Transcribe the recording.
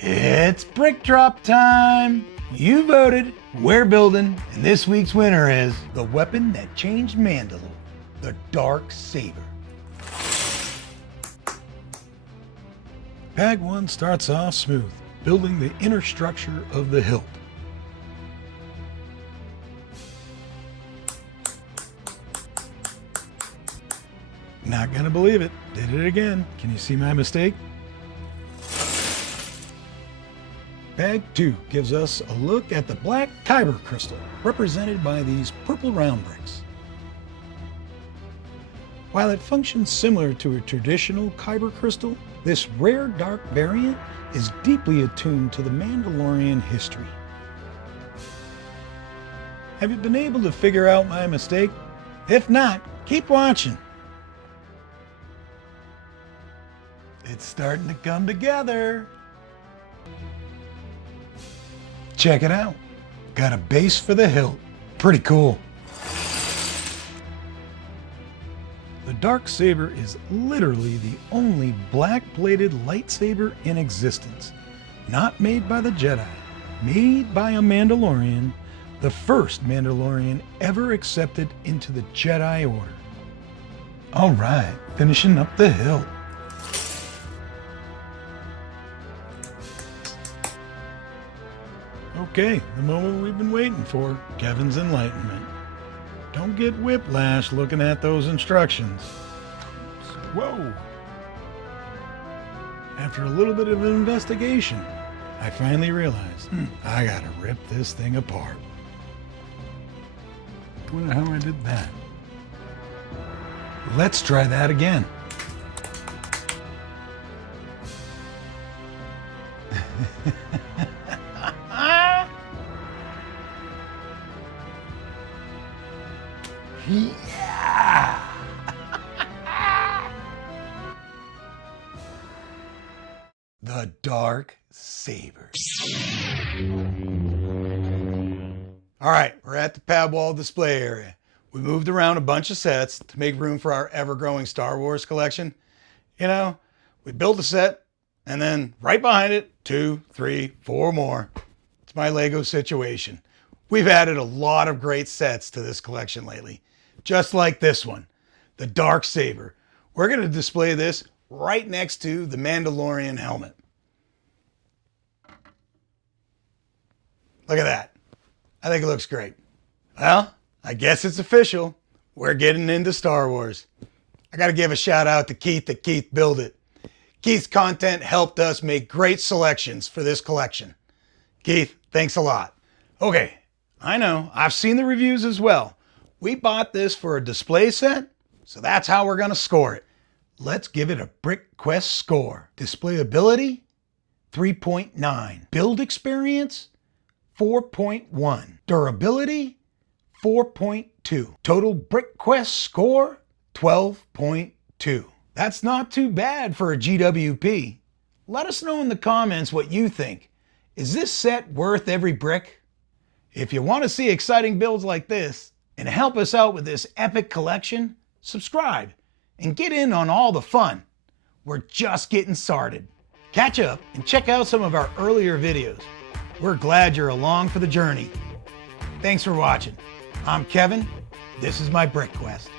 It's brick drop time! You voted, we're building, and this week's winner is the weapon that changed Mandalore, the Darksaber. Bag 1 starts off smooth, building the inner structure of the hilt. Not gonna believe it, did it again. Can you see my mistake? Bag 2 gives us a look at the black kyber crystal, represented by these purple round bricks. While it functions similar to a traditional kyber crystal, this rare dark variant is deeply attuned to the Mandalorian history. Have you been able to figure out my mistake? If not, keep watching. It's starting to come together. Check it out. Got a base for the hilt. Pretty cool. The Darksaber is literally the only black-bladed lightsaber in existence. Not made by the Jedi, made by a Mandalorian, the first Mandalorian ever accepted into the Jedi Order. All right, finishing up the hilt. Okay, the moment we've been waiting for, Kevin's Enlightenment. Don't get whiplash looking at those instructions. Whoa! After a little bit of an investigation, I finally realized, I gotta rip this thing apart. I wonder how I did that. Let's try that again. Yeah! The Darksaber. All right, we're at the pad wall display area. We moved around a bunch of sets to make room for our ever-growing Star Wars collection. You know, we built a set, and then right behind it, 2, 3, 4 more. It's my Lego situation. We've added a lot of great sets to this collection lately. Just like this one, the Darksaber. We're going to display this right next to the Mandalorian helmet. Look at that. I think it looks great. Well, I guess it's official. We're getting into Star Wars. I got to give a shout out to Keith at Keith Build It. Keith's content helped us make great selections for this collection. Keith, thanks a lot. Okay, I know, I've seen the reviews as well. We bought this for a display set, so that's how we're going to score it. Let's give it a Brick Quest score. Displayability, 3.9. Build experience, 4.1. Durability, 4.2. Total Brick Quest score, 12.2. That's not too bad for a GWP. Let us know in the comments what you think. Is this set worth every brick? If you want to see exciting builds like this, and help us out with this epic collection, subscribe and get in on all the fun. We're just getting started. Catch up and check out some of our earlier videos. We're glad you're along for the journey. Thanks for watching. I'm Kevin. This is my Brick Quest.